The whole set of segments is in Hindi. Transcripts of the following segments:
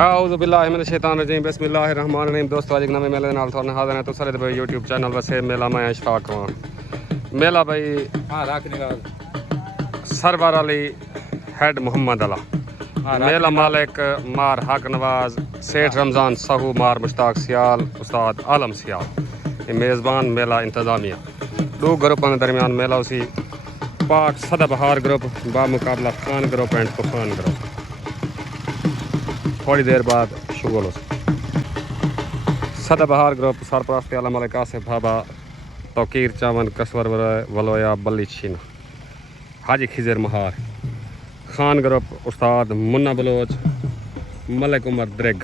आऊज़ु बिल्लाहि मिनश शैतानिर रजीम बिस्मिल्लाहिर रहमानिर रहीम। दोस्तों आज एक नवे मेले नाल थोड़े हाज़िर हैं। तो सारे भाई यूट्यूब चैनल वैसे मेला में इशफाक मेला भाई सरवर अली हेड मोहम्मद अला मेला मालिक मार हक नवाज सेठ रमज़ान सहू मार मुश्ताक सियाल उस्ताद आलम सियाल ये मेज़बान मेला इंतज़ामिया दो ग्रुपों के दरमियान मेला उसी पाक सदाबहार ग्रुप बामुकाबला खान ग्रुप एंड तूफान ग्रुप थोड़ी देर बाद शुगर हो सदाबहार ग्रुप सरपरस्त आलम मलिक आसिफ बाबा तौकीर चावन कसवर वलोया बल्ली छीना हाजी खिजर महार खान ग्रुप उस्ताद मुन्ना बलोच मलिक उमर द्रिग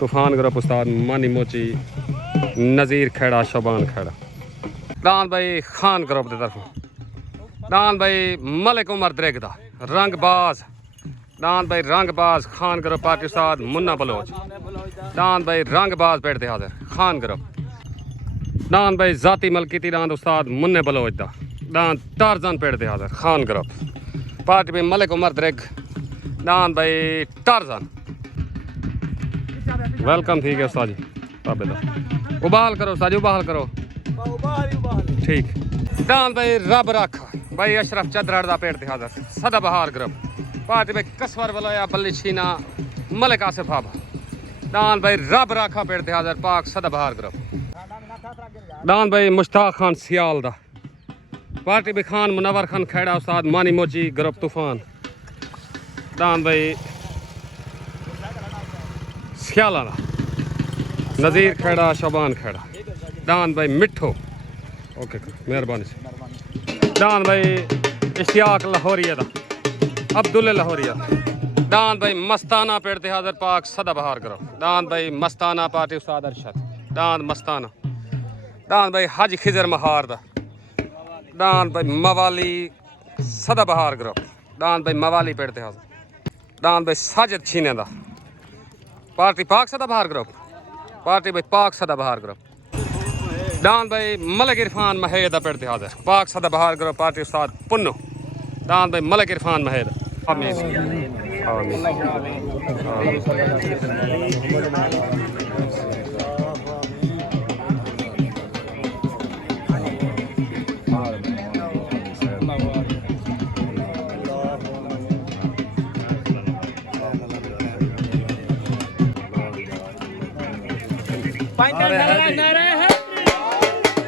तूफान ग्रुप उस्ताद मानी मोची नज़ीर खेड़ा शबान खेड़ा दान भाई खान ग्रुप की तरफ दान भाई मलिक उमर द्रिग दा रंगबाज दान भाई रंगबाज खान ग्रुप पार्टी उस्ताद मुन्ना बलोच दान भाई रंगबाज पेड़ हाजिर खान ग्रुप दान भाई जाती मलकीती दान उस्ताद मुन्ने बलोच दा दान टारजन पेड़ हाजिर खान ग्रुप पार्टी में मलिक उमर द्रिग दान भाई टारजन वेलकम ठीक है उस्ताद जी ताबे दा उबाल करो उस्ताद जी उबाल करो ठीक दान भाई रब रखा भाई अशरफ चदरड़ दा पेड़ हाजिर सदाबहार ग्रुप पार्टी में कसवर वलोया बल्ली छीना मलिक आसिफ बाबा दान भाई रब राखा पेड़ हाजिर पाक सदाबहार ग्रुप दान भाई मुश्ताक खान सियाल दा पार्टी में खान मुनवर खान खेड़ा उस्ताद मानी मोची ग्रुप तूफान दान भाई सियाला नज़ीर खेड़ा शबान खेड़ा दान भाई मिठो ओके मेहरबानी से दान भाई इश्तियाक लाहौरिया दा अब्दुल्ला लाहौरिया दान भाई मस्ताना पेड़ हाजिर पाक सदाबहार ग्रुप दान भाई मस्ताना पार्टी उस्ताद अरशद दान मस्ताना दान भाई हाजी खिजर महार दा दान भाई मवाली सदाबहार ग्रुप दान भाई मवाली पेड़ हाजिर दान भाई साजिद छीने दा पार्टी पाक सदाबहार ग्रुप पार्टी भाई पाक सदाबहार ग्रुप दान भाई मलिक इरफान महेद पेड़ हाजिर पाक सदाबहार ग्रुप पार्टी उस्ताद पुन्नू दान भाई मलिक इरफान महेद आमीन आमीन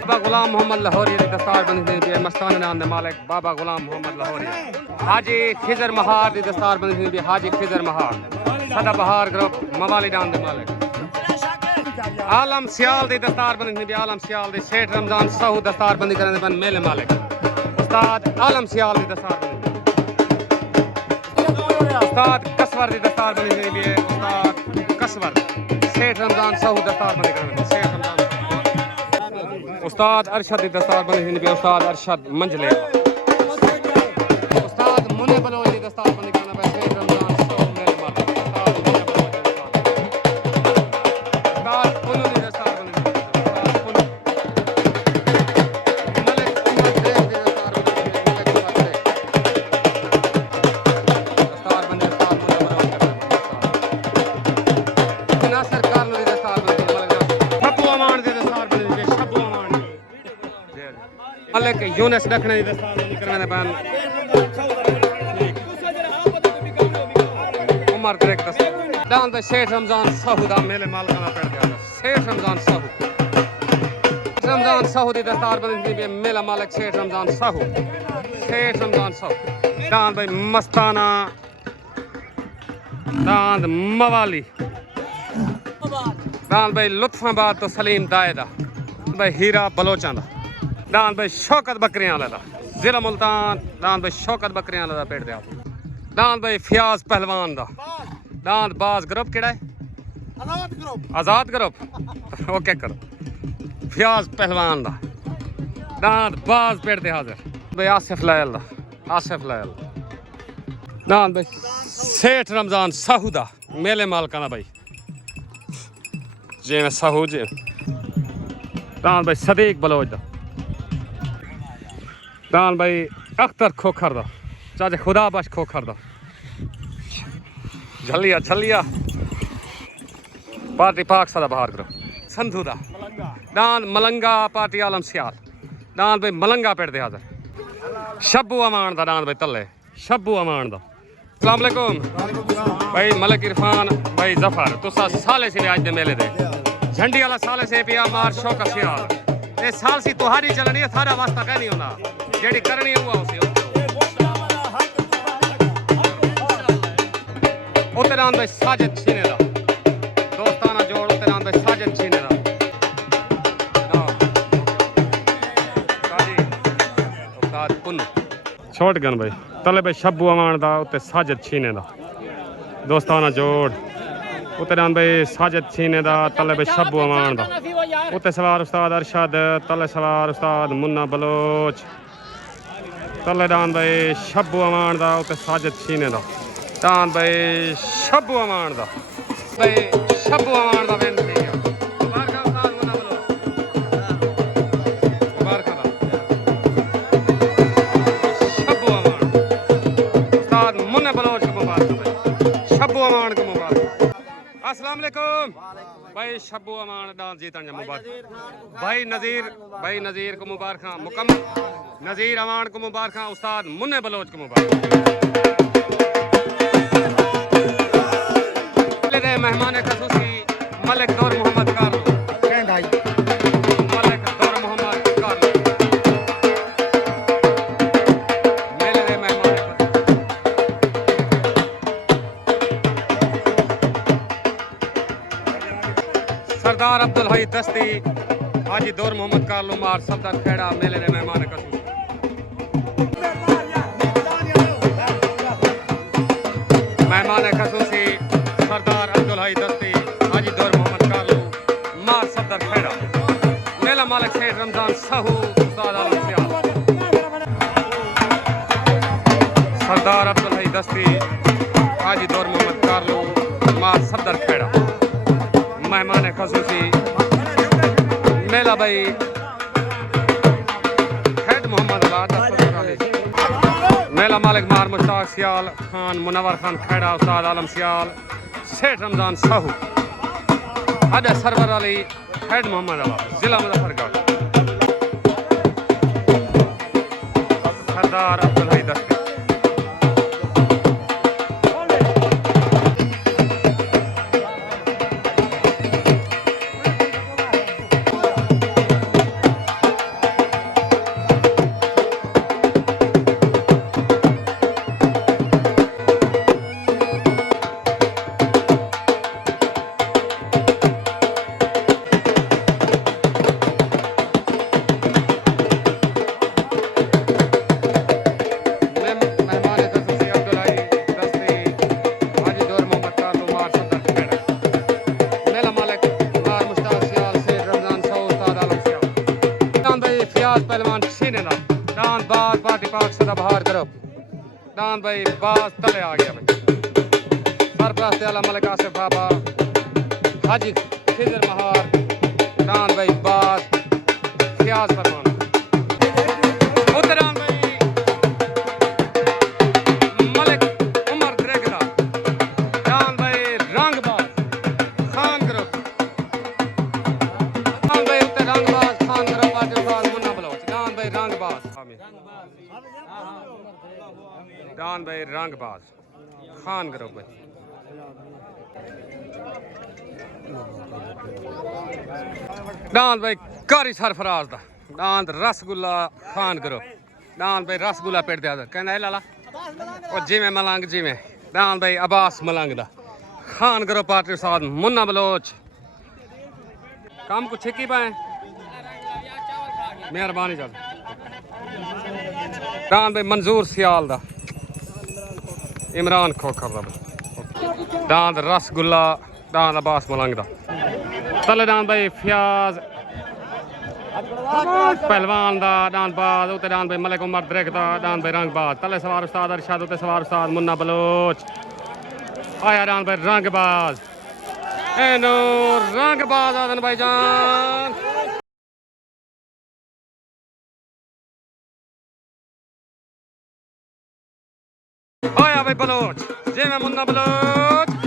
बाबा गुलाम मोहम्मद लाहौरी दस्तार बंदी थी मस्तान नाम दे मालिक बाबा गुलाम मोहम्मद लाहौरी हाजी खिजर महार दी दस्तार बंदी थी हाजी खिजर महार सदाबहार ग्रुप मवाली नाम दे मालिक आलम सियाल दी दस्तार बंदी थी आलम सियाल दी सेठ रमजान सहू दस्तार बंदी करने बन मेले मालिक उस्ताद आलम सियाल दी दस्तार बंदी उस्ताद कसवर दी दस्तार बंदी थी उस्ताद कसवर सेठ रमजान सहू दस्तार बंदी करने सेठ रमजान उस्ताद अरशद दी दस्तार बंदी थी उस्ताद अरशद मंजले उस्ताद मुन्ने बलोच दी दस्तार बंदी करना पे सेठ रमजान सहू मेले मालिक उस्ताद पुन्नू दी दस्तार बंदी उस्ताद पुन्नू मलिक उमर द्रिग दी दस्तार बंदी दस्तार बंदी उस्ताद मुन्ना नासर कारलो दी दस्तार बंदी शब्बू अमान दी दस्तार बंदी शब्बू अमान मलिक यूनस दखने दी दस्तार बंदी करने बन उमर द्रिग दस्तार दान भाई सेठ रमजान सहू दा मेले मालकाना पेड़ गया सेठ रमजान सहू दी दस्तार बंदी थी मेला मालिक सेठ रमजान सहू दान भाई मस्ताना दान मवाली दान भाई लुत्फाबाद तो सलीम दायदा भाई हीरा बलोचां दा दान भाई शौकत बकरियां वाला जिला मुल्तान दान भाई शौकत बकरियां वाला पेड़ दे दान भाई फयाज पहलवान दा दान बाज ग्रुप केड़ा है आजाद ग्रुप ओके करो फयाज पहलवान दा दान बाज पेड़ दे हाजिर भाई आसिफ लायल दा आसिफ लायल दान भाई सेठ रमजान सहू दा मेले मालकाना भाई जे में सहू जे दान भाई सदीक बलोच दा दान भाई अख्तर खोखर दा चाचे खुदा बश खोखर दा झलिया झलिया पार्टी पाक सदा बाहर करो संधू दा दान मलंगा पार्टी आलम सियाल दान भाई मलंगा पेड़ दे हाजर शब्बू अमान दा दान भाई तले शब्बू अमान दा अस्सलाम वालेकुम भाई मलक इरफान भाई जफर तुसा साले से आज दे मेले दे झंडी वाला साले से पिया मार शौक सियाल ए साल सी तुहारी चलनी है थारा वास्ता कहनी होना जेडी करनी हुआ उसे उते दान भाई साजिद छीने दा दोस्ताना जोड़ उते दान भाई साजिद छीने दा छोट गन भाई तले भाई शब्बू अमान दा उते साजिद छीने दा दोस्ताना जोड़ उते दान भाई साजिद छीने दा तले भाई शब्बू अमान दा उते सवार उस्ताद अरशद तले सवार उस्ताद मुन्ना बलोच तले दान भाई शब्बू अमान दा उते साजिद छीने दा दान भाई शब्बू अमान दा भाई शब्बू अमान दा बेनती है अस्सलाम वालेकुम भाई शब्बू अमान दान जीतन जा मुबारक भाई नज़ीर को मुबारक मुकम्मल नज़ीर अमान को मुबारक उस्ताद मुन्ने बलोच को मुबारक मेहमान खसूसी मलिक दौर मोहम्मद कारलो मलिक दौर मोहम्मद कारलो मेले दे मेहमान सरदार अब्दुल हई दस्ती हाजी दौर मोहम्मद कारलो मार सफदर खेड़ा मेले दे मेहमान खसूसी मेहमान खसूसी सरदार अब्दुल हई दस्ती हाजी दौर मोहम्मद कारलो मार सफदर खेड़ा मेला मालिक सेठ रमजान साहू उस्ताद आलम सियाल सरदार अब्दुल हई दस्ती हाजी दौर मोहम्मद कारलो मार सफदर खेड़ा मेहमान खसूसी मेला भाई हेड मोहम्मद मेला मालिक मार मुश्ताक सियाल खान मुनवर खान खेड़ा उस्ताद आलम सियाल सेठ रमजान साहू अदे सरवर अली हेड मोहम्मद जिला मुजफ्फरगढ़ सरदार अब्दुल हई दस्ती पहलवान छीने दा दान बार पार्टी पाक सदा बाहर करो दान भाई बास तले आ गया भाई सरपरस्त आला मलिक आसिफ बाबा हाजी खिजर महार दान भाई बास फियाज फरमान उतरान भाई मलिक उमर द्रेगदा दान भाई रंगबाज खान ग्रुप दान भाई उते रंगबाज खान ग्रुप पार्टी पाक दान भाई रंगबाज खान ग्रुप भाई दान भाई कारी सरफराज दा दान रसगुल्ला खान ग्रुप दान भाई रसगुल्ला पेट दे कहना लाला और जिमें मलंग जिमें दान भाई अब्बास मलंग दा खान ग्रुप पार्टी साथ मुन्ना बलोच काम को छेकी पाए मेहरबानी चल दान भाई मंजूर सियाल दा इमरान खोखर दा दान रसगुल्ला दान अब्बास मलंग दा तले दान भाई फियाज पहलवान दा दान बाज उते दान भाई मलिक उमर द्रेग दा दान भाई रंगबाज तले सवार उस्ताद अरशद उते सवार उस्ताद मुन्ना बलोच आया दान भाई रंगबाज एनो रंगबाज आदन भाई जान आया भाई बलोच जे मैं मुन्ना बलोच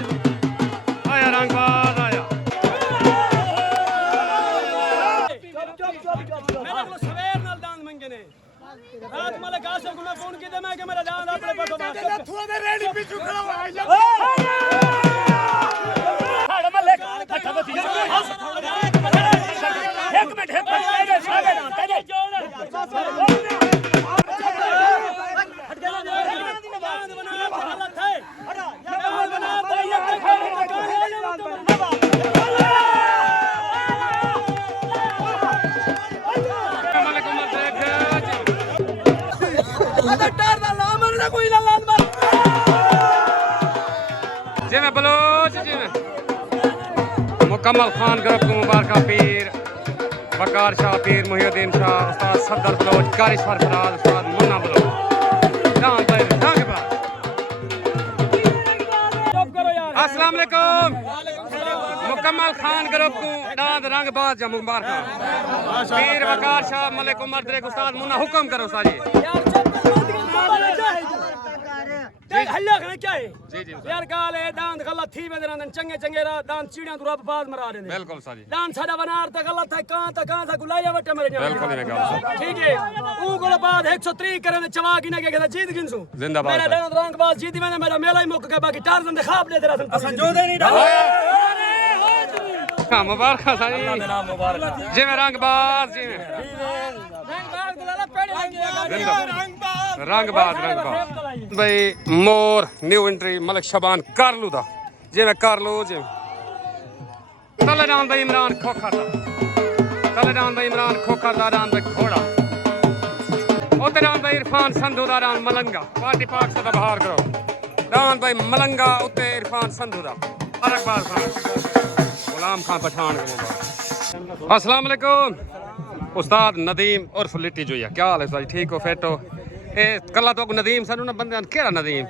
बलोच जी में मुकम्मल खान ग्रुप को मुबारक पीर वकार शाह पीर मुहिउद्दीन शाह उस्ताद सफदर बलोच कारी सरफराज उस्ताद मुन्ना बलोच दान भाई रंगबाज अस्सलाम वालेकुम मुकम्मल खान ग्रुप को दान रंगबाज जा मुबारक पीर वकार शाह मलिक उमर दरेक उस्ताद मुन्ना हुक्म करो साजी हल्ला खाने क्या है जी जी यार गाल है दांत गलत थी में दरन चंगे चंगे रा दांत चिड़ियां दुरा बाज मरा रहे हैं बिल्कुल साजी दांत साडा बनार तक गलत है कहां तक गुलाया बटे मेरे बिल्कुल ही गल ठीक है ऊ गोल बाद 103 करे ने चवा की ने के जीत गिनसु जिंदाबाद मेरा दांत रंग बाज जीत में मेरा मेला ही मुक गया बाकी टारजन दे ख्वाब ले तेरा असन जो दे नहीं डाल मुबारक साजी जी में रंगबाज जी में रंगबाज भाई more new entry Malik Shaban Karlu दा जी में कारलू जी तले डान भाई इमरान खोखर दा तले डान भाई इमरान खोखर दा डान भाई घोड़ा ओते डान भाई इरफान संधू दा डान मलंगा पार्टी पाक से बाहर करो डान भाई मलंगा उते इरफान संधू दा मुबारकबाद खान गुलाम खान पठान को मुबारक अस्सलाम वालेकुम उस्ताद नदीम उर्फ लिट्टी जोया क्या हाल है साजी ठीक हो फिट हो ए कला तो नदीम सानू ना बंदे केड़ा नदीम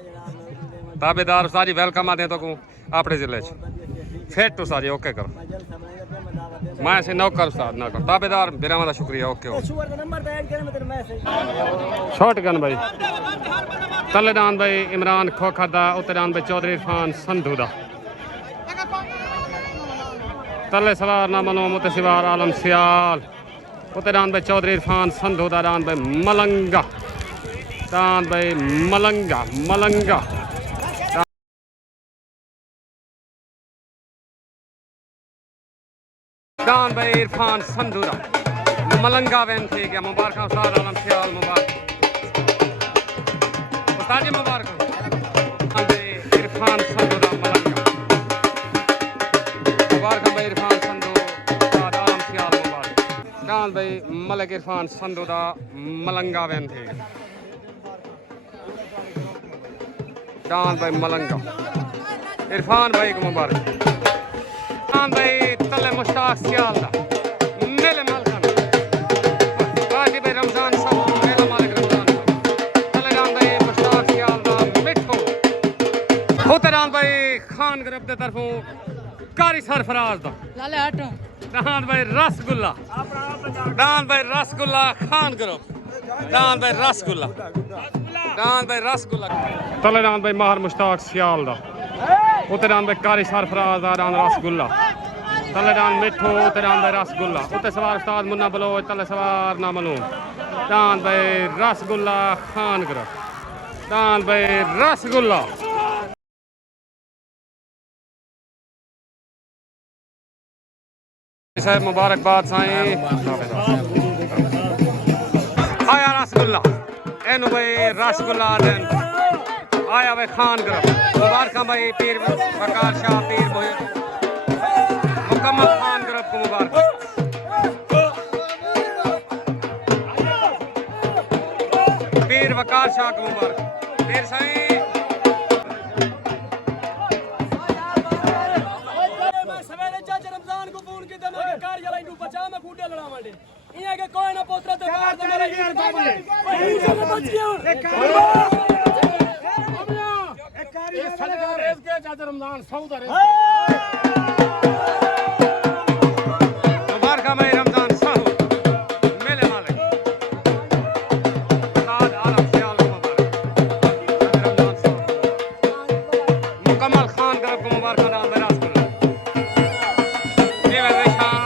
ताबेदार सारी वेलकम आते तो अपने जिले च फिट हो सारी ओके करो मैं से नौकर उस्ताद ना कर ताबेदार बिरामा दा शुक्रिया ओके हो शॉट गन भाई तलेदान भाई इमरान खोखर दा उतरान भाई चौधरी इरफान संधू दा तले सवार ना मनो मुते सिवार आलम सियाल उतरान भाई चौधरी इरफान संधू दा दान भाई मलंगा दान भाई मलंगा मलंगा दान भाई इरफान संधू दा मलंगा वैन थी गया मुबारक उस्ताद आलम सियाल मुबारक उस्ताद जी मुबारक इरफान संधू दा मलंगा मुबारक भाई इरफान संधू उस्ताद आलम सियाल मुबारक दान भाई मलिक इरफान संधू दा मलंगा वैन थी दान भाई मलंगा इरफान भाई को मुबारक दान भाई तले मुश्ताक सियाल दा मेले मालखान बाकी भाई रमजान सब मेला मालिक रमजान तले दान भाई मुश्ताक सियाल दा मिठो होते दान भाई खान ग्रुप दे तरफों कारी सरफराज दा लाले हटो दान भाई रसगुल्ला खान ग्रुप दान भाई रसगुल्ला तले दान भाई माहर मुश्ताक सियाल दा उते दान भाई कारी सरफराज दा दान रसगुल्ला तले दान मिठो उते दान भाई रसगुल्ला उते सवार उस्ताद मुन्ना बलोच तले सवार ना मालूम दान भाई रसगुल्ला खान ग्रुप दान भाई रसगुल्ला साहब मुबारकबाद साईं आया रसगुल्ला एनु भाई रसगुल्ला देन आया भाई खान ग्रुप मुबारक भाई पीर वकार शाह पीर मुकम्मल खान ग्रुप को मुबारक पीर वकार शाह को मुबारक पीर साईं के कोई ना पोतरा ते बाहर ते मेरा ये बच गया एक कारी सदका रेस के चाचा रमजान सऊदा रे मुबारक भाई रमजान साहू मेले मालिक उस्ताद आलम सियाल मुबारक रमजान साहू मुकम्मल खान ग्रुप को मुबारक दान भाई रसगुल्ला ये भाई शान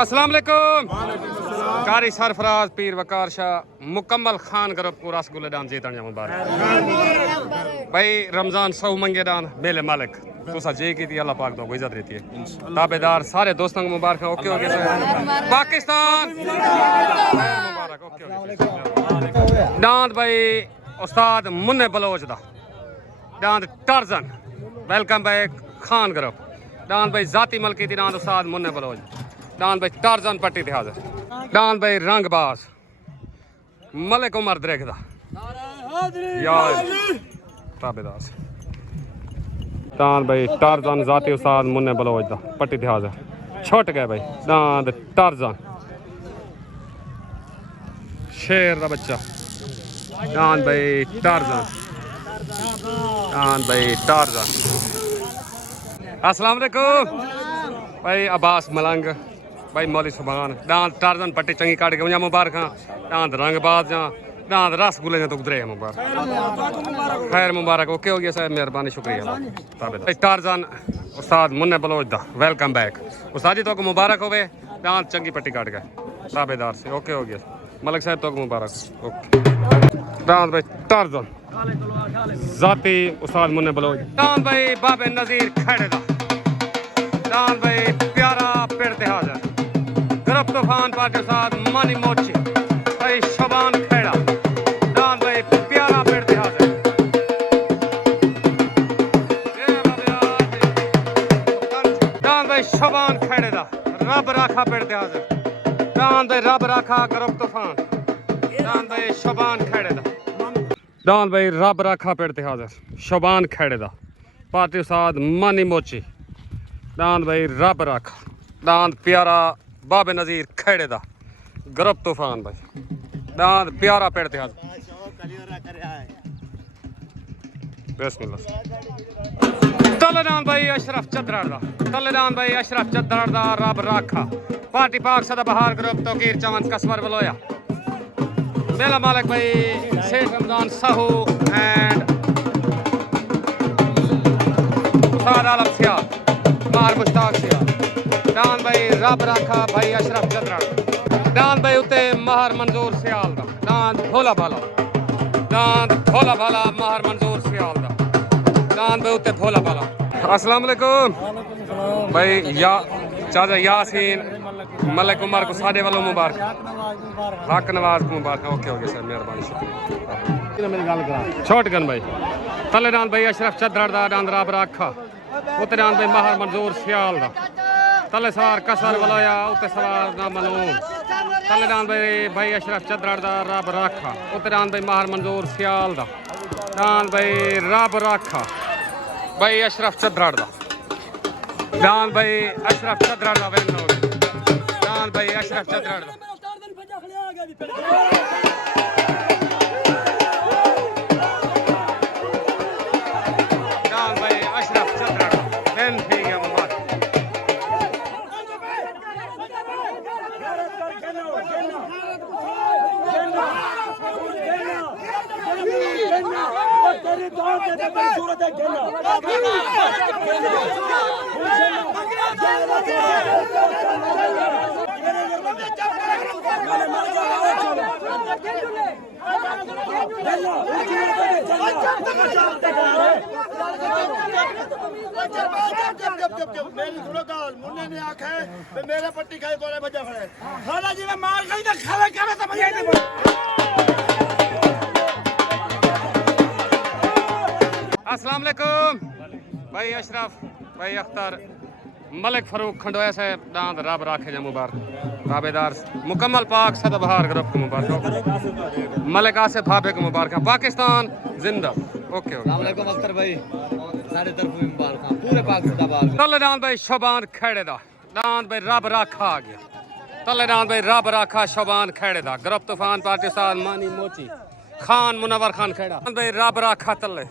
अस्सलाम वालेकुम कारी सरफराज पीर वकार शाह मुकम्मल खान ग्रुप को रसगुल्ले दान जीतन जा मुबारक भाई रमजान सऊ मंगे दान मेले मालिक तुसा जे की थी अल्लाह पाक दो इज्जत रहती है ताबेदार सारे दोस्तों को मुबारक ओके हो गया पाकिस्तान मुबारक ओके हो गया डांद भाई उस्ताद मुन्ने बलोच दा डांद टार्जन वेलकम भाई खान ग्रुप डांद भाई जाती मलकी थी डांद उस्ताद मुन्ने बलोच डांद भाई टार्जन पट्टी थी हाजिर डांद भाई रंगबाज मलिक उमर द्रेख दा यार ताबेदार दांद भाई टार्जन जाती उस्ताद मुन्ने बलोच दा पट्टी थी हाजिर छुट गए भाई दांद टार्जन शेर दा बच्चा दांद भाई टार्जन दांद भाई टार्जन अस्सलाम वालेकुम भाई अब्बास मलंग भाई मौली सुभान दांद टार्जन पट्टी चंगी काट के वञा मुबारक दांद रंगबाज जा दांद रसगुल्ले ने तो उधरे मुबारक खैर मुबारक ओके हो गया साहब मेहरबानी शुक्रिया भाई टार्जन उस्ताद मुन्ने बलोच दा वेलकम बैक उस्ताद जी तो मुबारक होवे दांद चंगी पट्टी काट गए ताबेदार से ओके हो गया मलिक साहब तो मुबारक ओके दांद भाई टार्जन जाती उस्ताद मुन्ने बलोच दांद भाई बाबे नजीर खड़े दा दांद भाई प्यारा पेड़ ते हाजिर ग्रुप तूफान पार्टी उस्ताद मानी मोची भाई शबान खेड़ा दांद भाई प्यारा पेड़ ते हाजिर दांद भाई शबान खेड़े दा रब राखा पेड़ ते हाजिर दांद भाई रब राखा ग्रुप तूफान दांद भाई शबान खेड़े दा दांद भाई रब राखा पेड़ ते हाजिर शबान खेड़े दा पार्टी उस्ताद मानी मोची दांद भाई रब राखा दांद प्यारा बाबे नजीर खेड़े दा ग्रुप तूफान भाई दांद प्यारा पेड़ ते हाजिर बिस्मिल्लाह तलेदान भाई अशरफ चद्राड़ दा तलेदान भाई अशरफ चद्राड़ दा रब राखा पार्टी पाक सदा बहार ग्रुप तोकीर चमन कसवर बलोया मेला मालिक भाई शेख रमजान साहू एंड उस्ताद आलम सियाल मार मुश्ताक सियाल दान भाई रब राखा भाई अशरफ चद्राड़ दान भाई उते महर मंजूर सियाल दा दान भोला भाला महर मंजूर सियाल दा दान भाई उते भोला भाला अस्सलाम वालेकुम भाई या चाचा यासीन मलिक उमर को सादे वालों मुबारक हक नवाज को मुबारक ओके हो गया सर मेहरबानी शुक्रिया छोट गन भाई तले दान भाई अशरफ चद्राड़ दा दान रब राखा उते दान भाई महर मंजूर सियाल दा तले सवार कसर वलोया उते सवार ना मलूम तले दान भाई अशरफ चद्राड़ दा रब राखा उते दान भाई महर मंजूर सियाल दा दान भाई रब राखा भाई अशरफ चद्राड़ दा दान भाई अशरफ चद्राड़ दा दान भाई अशरफ चद्राड़ दा दान भाई अशरफ चद्राड़ दिन ठीक है मुबारक मुन्ने ने आखा है मेरे पट्टी खाए तोरे बजा खड़े खाना जी ने मार गई तो खाना क्या समझ आई नहीं अस्सलाम वालेकुम भाई अशरफ भाई अख्तर मलिक फरूक खंडोया साहब दांद रब राखे जा मुबारक ताबेदार मुकम्मल पाक सदाबहार ग्रुप को मुबारक मलिक आसिफ भाभे को मुबारक पाकिस्तान जिंदा ओके वालेकुम अख्तर भाई सारे तरफ मुबारक पूरे पाक सदाबहार तले दांद भाई शबान खेड़े दा दांद भाई रब राखा आ गया तले दांद भाई रब राखा शबान खेड़े दा ग्रुप तूफान पार्टी साल मानी मोची खान मुनव्वर खान खेड़ा भाई रब राखा तले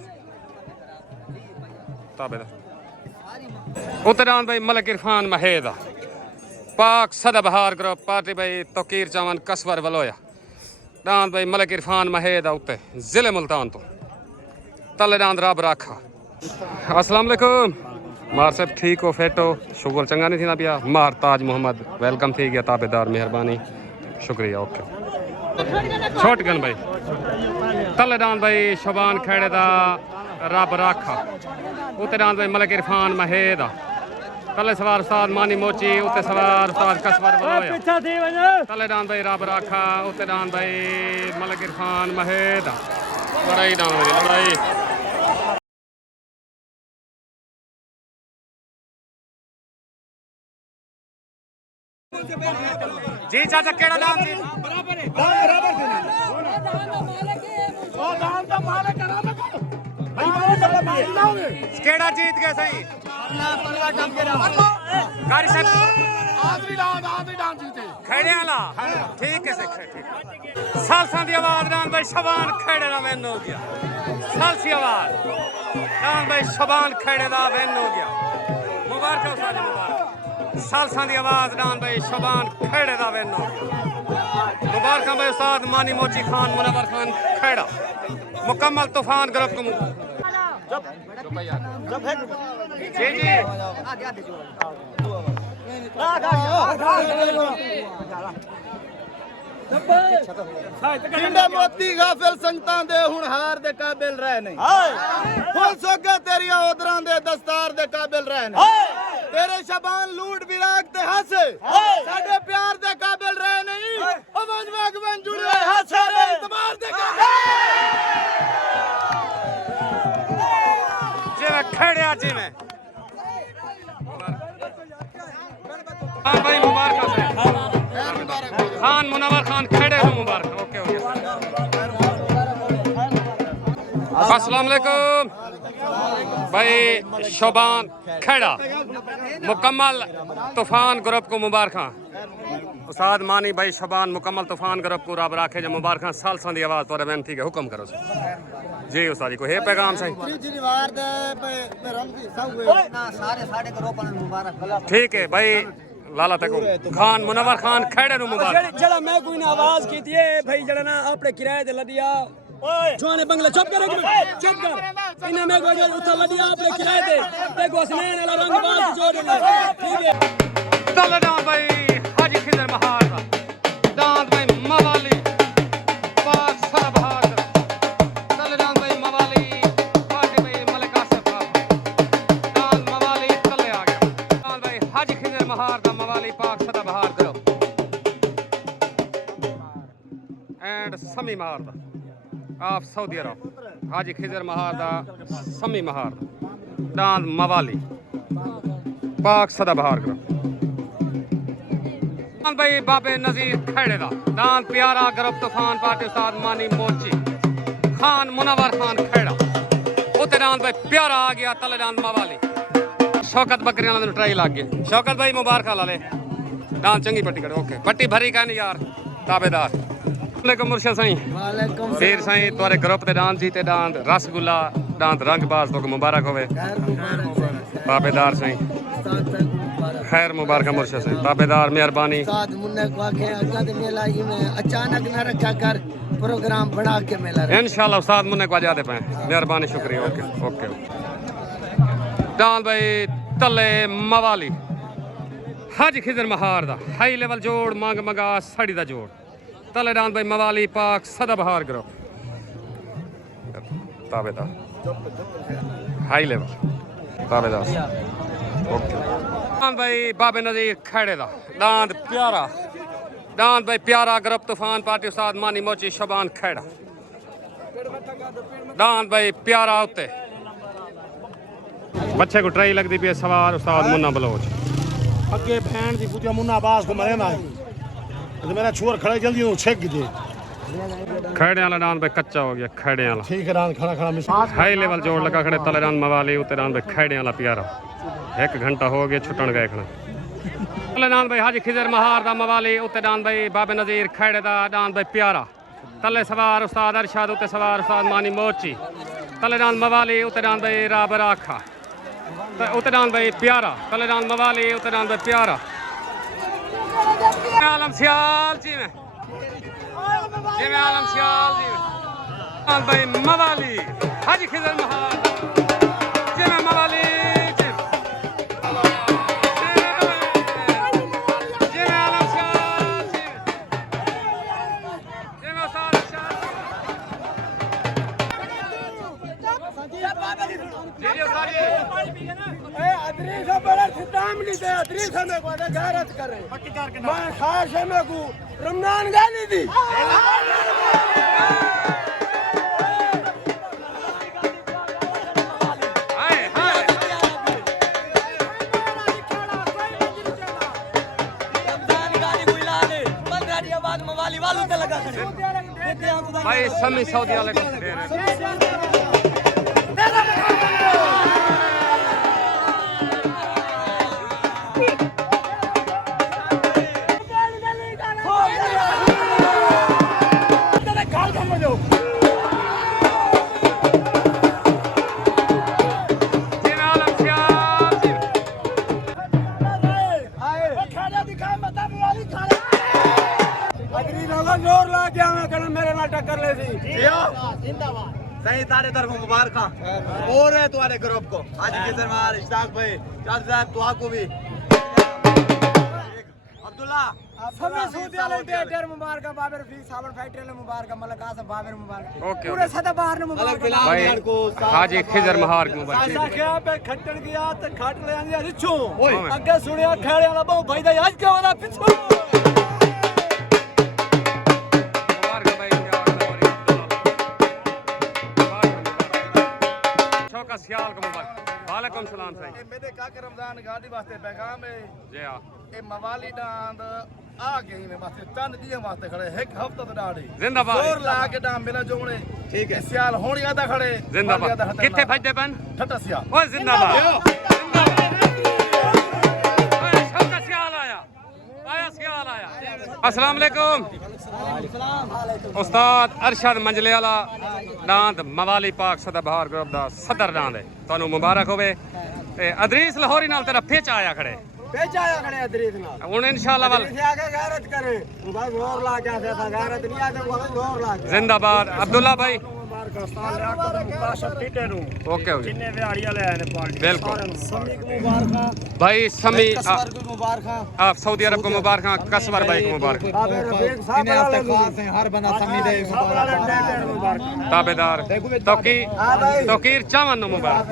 ताबेदार उतरान भाई मलिक इरफान महेदा पाक सदाबहार ग्रुप पार्टी भाई तोकीर चमन कसवर वलोया दांद भाई मलिक इरफान महेदा उते जिले मुल्तान तो तले दांद रब राखा अस्सलाम वालेकुम मार साहब ठीक हो फिट हो शुगर चंगा नहीं थी ना पिया मार ताज मोहम्मद वेलकम थी गया ताबेदार मेहरबानी शुक्रिया ओके छोट गन भाई तले दांद भाई शबान खेड़े दा रब राखा उत्ते डांद भाई मलिक इरफान महेद तले सवार उस्ताद मानी मोची उत्ते सवार उस्ताद कसवर बलोया तले डांद भाई रब राखा उत्ते डांद भाई मलिक इरफान महेद लड़ाई डांद भाई लड़ाई जी चाचा केड़ा नाम जी केड़ा जीत गया सही कारी साहब खेड़े वाला ठीक है सर ठीक सालसा दी आवाज नाम भाई शबान खेड़े दा वैन हो गया सालसी आवाज नाम भाई शबान खेड़े दा वैन हो गया मुबारक हो सारे मुबारक सालसा दी आवाज नाम भाई शबान खेड़े दा वैन हो गया मुबारक भाई उस्ताद मानी मोची खान मुनव्वर खान खेड़ा मुकम्मल तूफान ग्रुप को जी जी जिंदा मोती गाफिल संगतां दे हुण हार दे काबिल रह नहीं फुल सोगा तेरिया उदरां दे दस्तार दे काबिल रह नहीं तेरे शबान लूट विराग ते हंसे साडे प्यार दे काबिल रह नहीं ओ मजमा गवन जुड़े हंसे रे इतबार दे काबिल जिवें खड़िया जिवें हां भाई मुबारक से खान मुनव्वर खान खेड़े को मुबारक ओके ओके अस्सलाम वालेकुम भाई शबान खेड़ा मुकम्मल तूफान ग्रुप को मुबारक उस्ताद मानी भाई शबान मुकम्मल तूफान ग्रुप को रब राखे जो मुबारक सालसा दी आवाज तोरे बेनती के हुक्म करो जी उस्ताद जी को है पैगाम सही ठीक है भाई लाला तक खान मुनव्वर खान खेड़े नु मुबारक जड़ा मैं कोई ने आवाज की थी भाई जड़ा ना अपने किराए ते लदिया जोने बंगला चुप कर इन्हें मैं कोई उठा लदिया अपने किराए ते को हसनैन वाला रंग बाज जोड़ ठीक है तले डांद भाई हाजी खिजर महार डांद भाई मवाली पाक सब हार तले डांद भाई मवाली पाक भाई मलिक आसिफ डांद मवाली तले आ गया डांद भाई हाजी खिजर महार दा मवाली पाक सदा बहार करो एंड समी महार दा आप सऊदी अरब हाजी खिजर महार दा समी महार डांद मवाली पाक सदा बहार करो भाई बाबे नजीर खेड़े दा दान प्यारा ग्रुप तूफान पार्टी उस्ताद मानी मोची खान मुनव्वर खान खेड़ा उते दान भाई प्यारा आ गया तले दान मवाली शौकत बकरी वाला ट्राई लग गया शौकत भाई मुबारक लाले दान चंगी पट्टी करो ओके पट्टी भरी का नहीं यार ताबेदार वालेकुम मुर्शिद साईं वालेकुम फिर साईं तोरे ग्रुप ते दान जीते दान रसगुल्ला दान रंगबाज तो मुबारक होवे ताबेदार साईं खैर मुबारक मुर्शिद से ताबेदार मेहरबानी साथ मुन्ने को आके अगा दे मेला ही में अचानक न रखा कर प्रोग्राम बना के मेला इंशाल्लाह उस्ताद मुन्ने को आजादे पे मेहरबानी शुक्रिया ओके ओके दान भाई तले मवाली हाजी खिजर महार दा हाई लेवल जोड़ मांग मंगा साड़ी दा जोड़ तले दान भाई मवाली पाक सदा बहार करो ताबेदार हाई लेवल ताबेदार ओके दान भाई बाबे नजीर खेड़े दा दांद भाई प्यारा ग्रुप तूफान पार्टी उस्ताद मानी मोची शबान खेड़ा दांद भाई प्यारा उत्ते बच्चे को ट्राई लगती पी सवार उस्ताद मुन्ना बलोच अगे भैन दी पूजा मुन्ना अब्बास को मरे ना तो मेरा छोर खड़े जल्दी छेक दे खेड़े वाला दांद भाई कच्चा हो गया खेड़े वाला ठीक है दान खड़ा खड़ा मिस हाई लेवल जोड़ लगा खड़े तले दांद मवाली उत्ते दांद भाई खेड़े वाला प्यारा 1 घंटा हो गया छुटन गए खड़ा तले दांद भाई हाजी खिजर महार दा मवाली उत्ते दांद भाई बाबे नजीर खेड़े दा दांद भाई प्यारा तले सवार उस्ताद अरशद उत्ते सवार उस्ताद मानी मोची तले दांद मवाली उत्ते दांद भाई रब राखा उत्ते दांद भाई प्यारा तले दांद मवाली उत्ते दांद भाई प्यारा आलम सियाल जी में आलम सियाल जी में दांद भाई मवाली हाजी खिजर महार जी में मवाली गाली दे अदरीस में को गैरत करे मैं खास है में को रमजान गाली दी भाई समी सऊदी वाले को दे रहे जोर ला के आवे कल मेरे नाल टक्कर ले सी सही तारे तरफ मुबारक और है तुम्हारे ग्रुप को आज के सरमार इश्ताक भाई चार साहब तो आपको भी अब्दुल्ला सभी सऊदी वाले डेटर मुबारक बाबर रफीक साबन फैक्ट्री ले मुबारक मलक आसफ बाबर मुबारक ओके पूरे सदा बाहर ने मुबारक भाई हाजी खिजर महार को ऐसा मुबारक क्या पे खट्टन गया ते खट ले आंदी रिछो अगे सुनिया खेड़े वाला बहु भाई दा आज क्या वाला पिछो सियाल को मुबारक वालेकुम सलाम साईं मेरे काके रमजान गाड़ी वास्ते पैगाम है जी हां ए मवाली डांद आ गई ने वास्ते चंद दिए वास्ते खड़े एक हफ्ता तो डाड़ी जिंदाबाद जोर ला के डां बिना जोड़े ठीक है सियाल होनी आदा खड़े जिंदाबाद कितने भजदे पन ठट्टा सियाल ओए जिंदाबाद ओए शौका सियाल आया सियाल आया अस्सलाम वालेकुम उस्ताद अरशद मंजले वाला डांद मवाली पाक सदाबहार ग्रुप दा सदर डांद है ਤੁਹਾਨੂੰ ਮੁਬਾਰਕ ਹੋਵੇ ਤੇ ਅਦਰੀਸ ਲਾਹੌਰੀ ਨਾਲ ਤੇਰਾ ਪਿੱਛ ਆਇਆ ਖੜੇ पेच आया खड़े अदरीस नाल ਹੁਣ ਇਨਸ਼ਾਅੱਲਾ ਵੱਲ इसे आके गैरत करे बस जोर ला के आसे गैरत नहीं आते वो जोर ला के जिंदाबाद अब्दुल्ला भाई मुबारक उस्ताद ले आकर मुकाशफ टीटे नु ओके ओके जिन्ने दिहाड़ी वाले आए ने पार्टी बिल्कुल समी को मुबारक भाई समी कसवर को मुबारक आप सऊदी अरब को मुबारक कसवर भाई को मुबारक बाबर रफीक साहब वाले खास हैं हर बंदा समी दे मुबारक ताबेदार तोकीर चावन नु मुबारक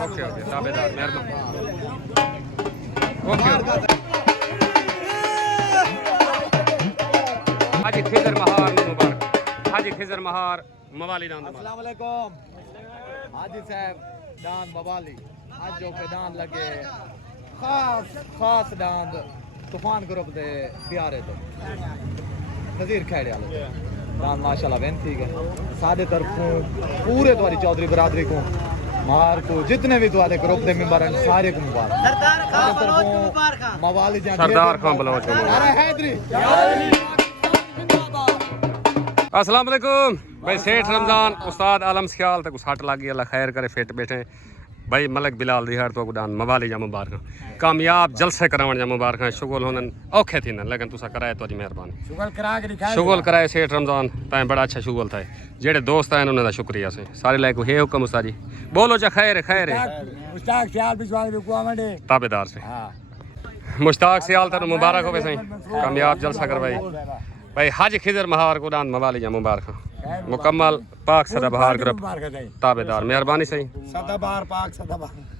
ओके ओके ताबेदार मेहरबानी ओके हाजी खिजर महार नु मुबारक हाजी खिजर महार मवाली नाम अस्सलाम वालेकुम हाजी साहब दान मवाली आज जो पे दान लगे खास दान तूफान ग्रुप दे प्यारे तो नज़ीर खेड़े वाले दान माशाल्लाह बेन ठीक है सादे तरफों पूरे तुम्हारी चौधरी बरादरी को मार को जितने भी तुम्हारे ग्रुप दे मेंबर हैं सारे को मुबारक सरदार खान बलोच को मुबारक मवाली जान सरदार खान बलोच को अरे हैदरी अस्सलाम वालेकुम भाई सेठ रमजान उस्ताद आलम सियाल तक सट लग गई अल्लाह खैर करे फिट बैठे भाई मलक बिलाल दिहाड़ तो गुडान मवाली जा मुबारक कामयाब जलसे करावण जा मुबारक शुगल होनन औखे थी लेकिन तुसा कराए तो मेहरबानी शुगल कराए सेठ रमजान ताए बड़ा अच्छा शुगल था जेड़े दोस्त आए उन्होंने शुक्रिया से सारे लायक हे हुक्म उस्ताद जी बोलो जा खैर खैर मुश्ताक सियाल भिजवा दे को आवे ताबेदार से मुश्ताक सियाल तन मुबारक हो सही कामयाब जलसा कर भाई हाजी खिजर महार गुडान मवाली जा मुबारक मुकम्मल पाक सदाबहार ग्रुप ताबेदार मेहरबानी सही सदाबहार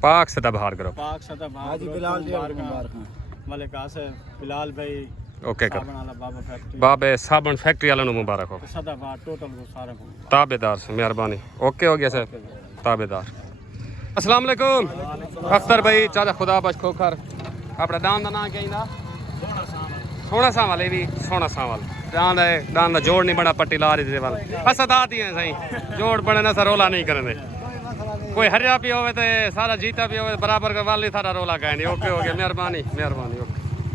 पाक सदाबहार ग्रुप पाक सदाबहार हाजी बिलाल जी मुबारक मलिक आसिफ बिलाल भाई ओके कर साबन वाला बाबा फैक्ट्री बाबे साबन फैक्ट्री वालों को मुबारक हो सदाबहार टोटल को सारे को ताबेदार से मेहरबानी ओके हो गया सर ताबेदार अस्सलाम वालेकुम अख्तर भाई चाचा खुदा बच खोखर अपना दान का नाम क्या इंदा सोना सा वाले भी सोना सा वाले दान दा जोड़ नहीं बना पट्टी ला रही वाल असदा दी है सही जोड़ बने ना सर रोला नहीं करने कोई हरिया भी होवे ते सारा जीता भी होवे बराबर का वाली सारा रोला कहे नहीं ओके हो गया मेहरबानी मेहरबानी